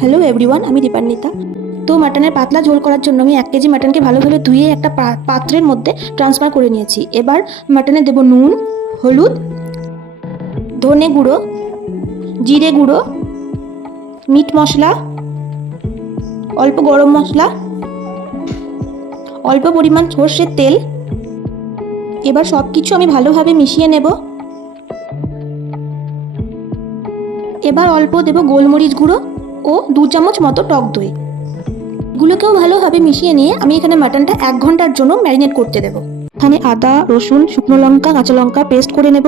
Hello everyone আমি দীপান্বিতা। তো মাটনের পাতলা ঝোল করার জন্য আমি এক কেজি মাটনকে ভালোভাবে ধুয়ে একটা পাত্রের মধ্যে ট্রান্সফার করে নিয়েছি। এবার মাটনে দেব নুন, হলুদ, ধনে গুঁড়ো, জিরে গুঁড়ো, মিট মশলা, অল্প গরম মশলা, অল্প পরিমাণ সর্ষের তেল। এবার সব কিছু আমি ভালোভাবে মিশিয়ে নেব। এবার অল্প দেব গোলমরিচ গুঁড়ো। ও দু চামচ মতো টক দই। এগুলোকেও ভালোভাবে মিশিয়ে নিয়ে আমি এখানে মাটনটা এক ঘণ্টার জন্য ম্যারিনেট করতে দেবো। এখানে আদা, রসুন, শুকনো লঙ্কা, কাঁচা লঙ্কা পেস্ট করে নেব।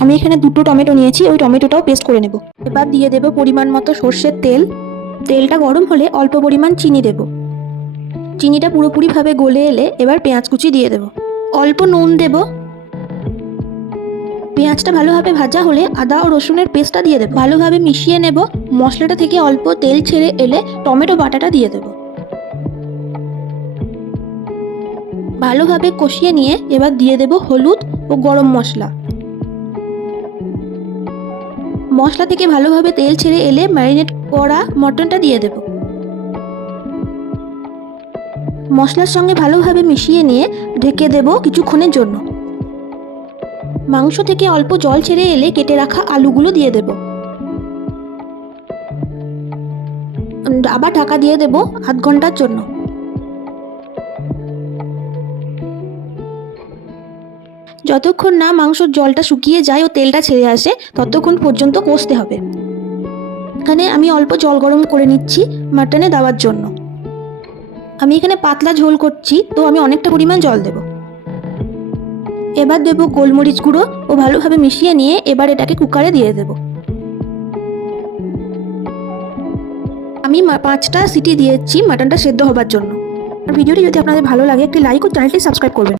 আমি এখানে দুটো টমেটো নিয়েছি, ওই টমেটোটাও পেস্ট করে নেব। এবার দিয়ে দেব পরিমাণ মতো সর্ষের তেল। তেলটা গরম হলে অল্প পরিমাণ চিনি দেব। চিনিটা পুরোপুরিভাবে গলে এলে এবার পেঁয়াজ কুচি দিয়ে দেব। অল্প নুন দেব। পেঁয়াজটা ভালোভাবে ভাজা হলে আদা ও রসুনের পেস্টটা দিয়ে দেবো। ভালোভাবে মিশিয়ে নেব। মশলাটা থেকে অল্প তেল ছেড়ে এলে টমেটো বাটাটা দিয়ে দেব। ভালোভাবে কষিয়ে নিয়ে এবার দিয়ে দেব হলুদ ও গরম মশলা। মশলা থেকে ভালোভাবে তেল ছেড়ে এলে ম্যারিনেট করা মটনটা দিয়ে দেব। মশলার সঙ্গে ভালোভাবে মিশিয়ে নিয়ে ঢেকে দেব কিছুক্ষণের জন্য। মাংস থেকে অল্প জল ছেড়ে এলে কেটে রাখা আলুগুলো দিয়ে দেব। আবার ঢাকা দিয়ে দেব আধ ঘণ্টার জন্য। যতক্ষণ না মাংসর জলটা শুকিয়ে যায় ও তেলটা ছেড়ে আসে, ততক্ষণ পর্যন্ত কষতে হবে। এখানে আমি অল্প জল গরম করে নিচ্ছি মাটনে দেওয়ার জন্য। আমি এখানে পাতলা ঝোল করছি, তো আমি অনেকটা পরিমাণ জল দেবো। এবার দেবো গোলমরিচ গুঁড়ো ও ভালোভাবে মিশিয়ে নিয়ে এবার এটাকে কুকারে দিয়ে দেব। আমি পাঁচটা সিটি দিয়েছি মাটনটা সেদ্ধ হবার জন্য। ভিডিওটি যদি আপনাদের ভালো লাগে, একটি লাইক ও চ্যানেলটি সাবস্ক্রাইব করবেন।